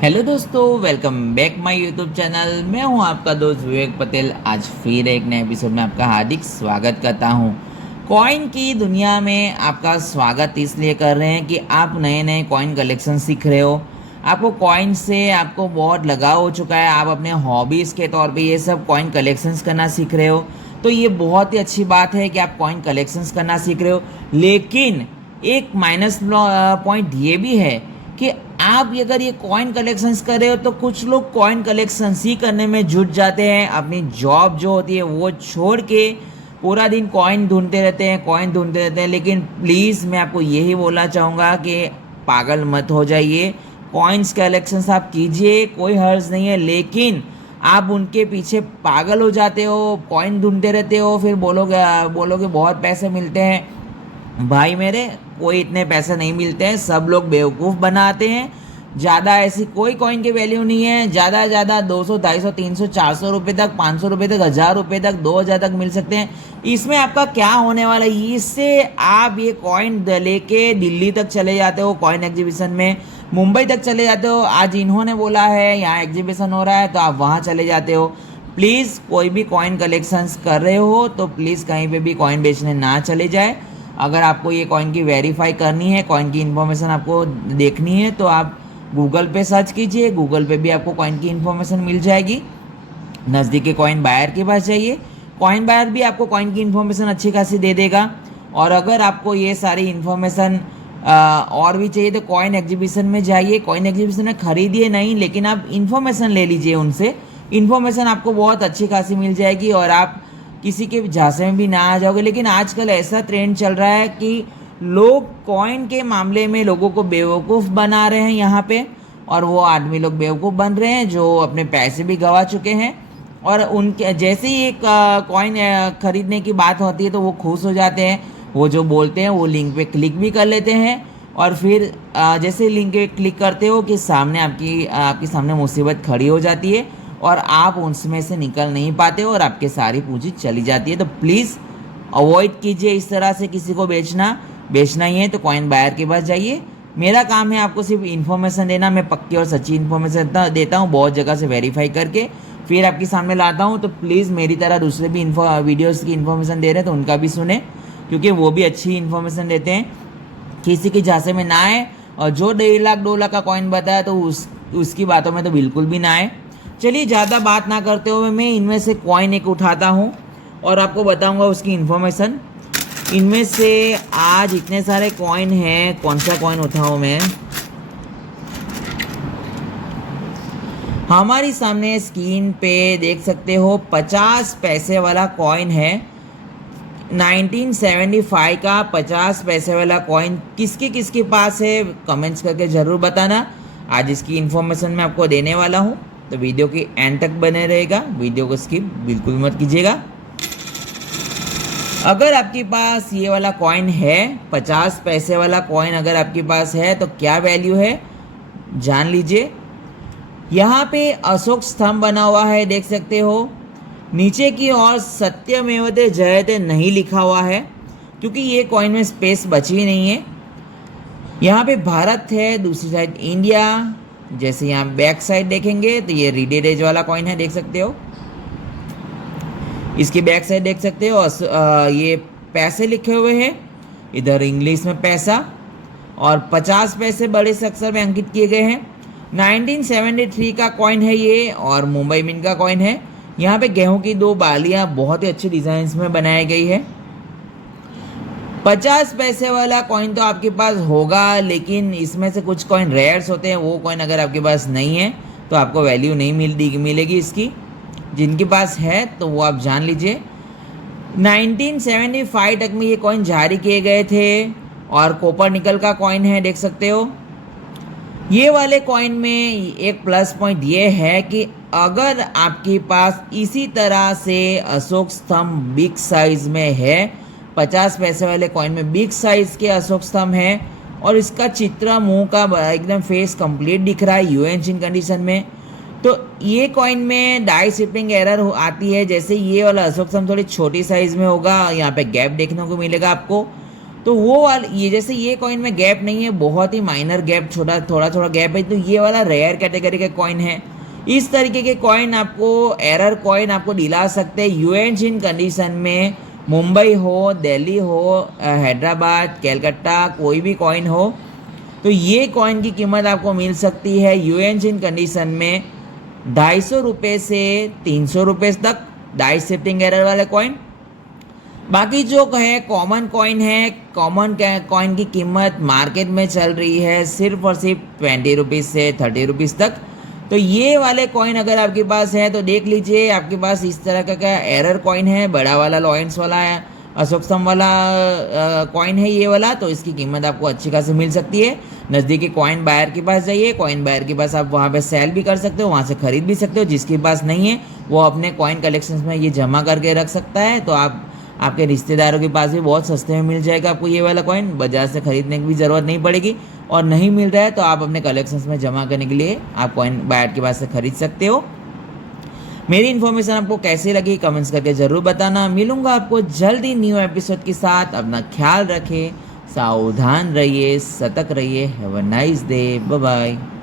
Hello दोस्तों, welcome back my YouTube channel. मैं हूं आपका दोस्त विवेक पटेल। आज फिर एक नए एपिसोड में आपका हार्दिक स्वागत करता हूं। कॉइन की दुनिया में आपका स्वागत इसलिए कर रहे हैं कि आप नए नए कॉइन कलेक्शन सीख रहे हो। आपको कॉइन से आपको बहुत लगाव हो चुका है। आप अपने हॉबीज़ के तौर पे ये सब कॉइन कलेक्शंस करना सीख रहे हो। तो ये बहुत ही अच्छी बात है कि आप कॉइन कलेक्शंस करना सीख रहे हो। लेकिन एक माइनस पॉइंट ये भी है कि आप अगर ये कॉइन कलेक्शंस कर रहे हो तो कुछ लोग कॉइन कलेक्शंस ही करने में जुट जाते हैं। अपनी जॉब जो होती है वो छोड़ के पूरा दिन कॉइन ढूंढते रहते हैं, कॉइन ढूंढते रहते हैं। लेकिन प्लीज़ मैं आपको यही बोलना चाहूँगा कि पागल मत हो जाइए। कॉइन्स कलेक्शंस आप कीजिए, कोई हर्ज नहीं है। लेकिन आप उनके पीछे पागल हो जाते हो, कॉइन ढूंढते रहते हो, फिर बोलोगे बोलोगे बहुत पैसे मिलते हैं। भाई मेरे, कोई इतने पैसे नहीं मिलते हैं। सब लोग बेवकूफ़ बनाते हैं। ज़्यादा ऐसी कोई कॉइन की वैल्यू नहीं है। ज़्यादा से ज़्यादा 200, 250, 300, 400 रुपये तक, 500 रुपये तक, 1000 रुपये तक, 2000 तक मिल सकते हैं। इसमें आपका क्या होने वाला है? इससे आप ये कॉइन लेके दिल्ली तक चले जाते हो, कॉइन एग्जीबिशन में मुंबई तक चले जाते हो। आज इन्होंने बोला है यहाँ एग्जीबिशन हो रहा है तो आप वहाँ चले जाते हो। प्लीज़ कोई भी कॉइन कलेक्शंस कर रहे हो तो प्लीज़ कहीं पे भी कॉइन बेचने ना चले जाए। अगर आपको ये कॉइन की वेरीफाई करनी है, कॉइन की इन्फॉर्मेशन आपको देखनी है तो आप गूगल पे सर्च कीजिए। गूगल पे भी आपको कॉइन की इन्फॉर्मेशन मिल जाएगी। नज़दीकी कॉइन बायर के पास जाइए, कॉइन बायर भी आपको कॉइन की इन्फॉर्मेशन अच्छी खासी दे देगा। और अगर आपको ये सारी इन्फॉर्मेशन और भी चाहिए तो कॉइन एग्जीबिशन में जाइए। कॉइन एग्जीबिशन में खरीदिए नहीं, लेकिन आप इन्फॉर्मेशन ले लीजिए उनसे। इन्फॉर्मेशन आपको बहुत अच्छी खासी मिल जाएगी और आप किसी के झांसे में भी ना आ जाओगे। लेकिन आजकल ऐसा ट्रेंड चल रहा है कि लोग कॉइन के मामले में लोगों को बेवकूफ़ बना रहे हैं यहाँ पे। और वो आदमी लोग बेवकूफ़ बन रहे हैं जो अपने पैसे भी गंवा चुके हैं। और उनके जैसे ही एक कॉइन खरीदने की बात होती है तो वो खुश हो जाते हैं। वो जो बोलते हैं वो लिंक पे क्लिक भी कर लेते हैं। और फिर जैसे लिंक पे क्लिक करते हो कि सामने आपके सामने मुसीबत खड़ी हो जाती है और आप उसमें से निकल नहीं पाते हो और आपकी सारी पूंजी चली जाती है। तो प्लीज़ अवॉइड कीजिए इस तरह से किसी को बेचना ही है तो कॉइन बायर के पास जाइए। मेरा काम है आपको सिर्फ इन्फॉर्मेशन देना। मैं पक्की और सच्ची इन्फॉर्मेशन देता हूँ, बहुत जगह से वेरीफाई करके फिर आपके सामने लाता हूँ। तो प्लीज़ मेरी तरह दूसरे भी वीडियोज़ की इन्फॉर्मेशन दे रहे हैं तो उनका भी सुने, क्योंकि वो भी अच्छी इन्फॉर्मेशन देते हैं। किसी के झांसे में ना आए। और जो 1.5 लाख 2 लाख का कॉइन बताया तो उसकी बातों में तो बिल्कुल भी ना आए। चलिए ज़्यादा बात ना करते हुए मैं इनमें से कॉइन एक उठाता हूँ और आपको बताऊँगा उसकी इन्फॉर्मेशन। इनमें से आज इतने सारे कॉइन हैं, कौन सा कॉइन उठाऊँ मैं? हमारी सामने स्क्रीन पे देख सकते हो 50 पैसे वाला कॉइन है। 1975 का 50 पैसे वाला कॉइन किसके किसके पास है कमेंट्स करके ज़रूर बताना। आज इसकी इन्फॉर्मेशन मैं आपको देने वाला हूँ तो वीडियो के एंड तक बने रहेगा। वीडियो को स्किप बिल्कुल भी मत कीजिएगा। अगर आपके पास ये वाला कॉइन है, 50 पैसे वाला कॉइन अगर आपके पास है तो क्या वैल्यू है जान लीजिए। यहाँ पे अशोक स्तंभ बना हुआ है, देख सकते हो। नीचे की ओर सत्यमेवते जयते नहीं लिखा हुआ है क्योंकि ये कॉइन में स्पेस बची नहीं है। यहाँ पे भारत है, दूसरी साइड इंडिया। जैसे यहाँ बैक साइड देखेंगे तो ये रीडेड एज वाला कॉइन है, देख सकते हो। इसकी बैक साइड देख सकते हो। ये पैसे लिखे हुए हैं, इधर इंग्लिश में पैसा, और 50 पैसे बड़े से अक्षर में अंकित किए गए हैं। 1973 का कॉइन है ये और मुंबई मिंट का कॉइन है। यहाँ पे गेहूं की 2 बालियाँ बहुत ही अच्छी डिज़ाइंस में बनाई गई है। 50 पैसे वाला कॉइन तो आपके पास होगा, लेकिन इसमें से कुछ कॉइन रेयर्स होते हैं। वो कॉइन अगर आपके पास नहीं है तो आपको वैल्यू नहीं मिलेगी इसकी। जिनके पास है तो वो आप जान लीजिए। 1975 तक में ये कॉइन जारी किए गए थे और कॉपर निकल का कॉइन है, देख सकते हो। ये वाले कॉइन में एक प्लस पॉइंट ये है कि अगर आपके पास इसी तरह से अशोक स्तंभ बिग साइज में है, 50 पैसे वाले कॉइन में बिग साइज के अशोक स्तंभ है और इसका चित्र मुंह का एकदम फेस कंप्लीट दिख रहा है यूएन इन कंडीशन में, तो ये कॉइन में डाई शिफ्टिंग एरर आती है। जैसे ये वाला अशोक स्तंभ थोड़ी छोटी साइज में होगा, यहाँ पे गैप देखने को मिलेगा आपको। तो वो वाला ये जैसे ये कॉइन में गैप नहीं है, बहुत ही माइनर गैप, छोटा थोड़ा थोड़ा गैप है, तो ये वाला रेयर कैटेगरी का कॉइन है। इस तरीके के कॉइन आपको, एरर कॉइन आपको दिला सकते हैं यूएन चिन कंडीशन में। मुंबई हो, दिल्ली हो, हैदराबाद, कलकत्ता, कोई भी कॉइन हो, तो ये कॉइन की कीमत आपको मिल सकती है यूएन चिन कंडीशन में 250 रुपये से 300 रुपये तक, डाइस शिफ्टिंग एरर वाले कॉइन। बाकी जो है कॉमन कॉइन है, कॉमन कॉइन की कीमत मार्केट में चल रही है सिर्फ और सिर्फ 20 रुपीज़ से 30 रुपीज़ तक। तो ये वाले कॉइन अगर आपके पास है तो देख लीजिए, आपके पास इस तरह का क्या एरर कॉइन है, बड़ा वाला लॉयंस वाला है, अशोक स्तंभ वाला कॉइन है ये वाला, तो इसकी कीमत आपको अच्छी खासी मिल सकती है। नज़दीकी कॉइन बायर के पास जाइए, कॉइन बायर के पास आप वहाँ पे सेल भी कर सकते हो, वहाँ से खरीद भी सकते हो। जिसके पास नहीं है वो अपने कॉइन कलेक्शंस में ये जमा करके रख सकता है। तो आप आपके रिश्तेदारों के पास भी बहुत सस्ते में मिल जाएगा आपको ये वाला कॉइन, बाजार से खरीदने की भी ज़रूरत नहीं पड़ेगी। और नहीं मिल रहा है तो आप अपने कलेक्शंस में जमा करने के लिए आप कॉइन बायर के पास से खरीद सकते हो। मेरी इन्फॉर्मेशन आपको कैसी लगी कमेंट्स करके ज़रूर बताना। मिलूंगा आपको जल्दी न्यू एपिसोड के साथ। अपना ख्याल रखें, सावधान रहिए, सतर्क रहिए। Have a nice day, bye bye.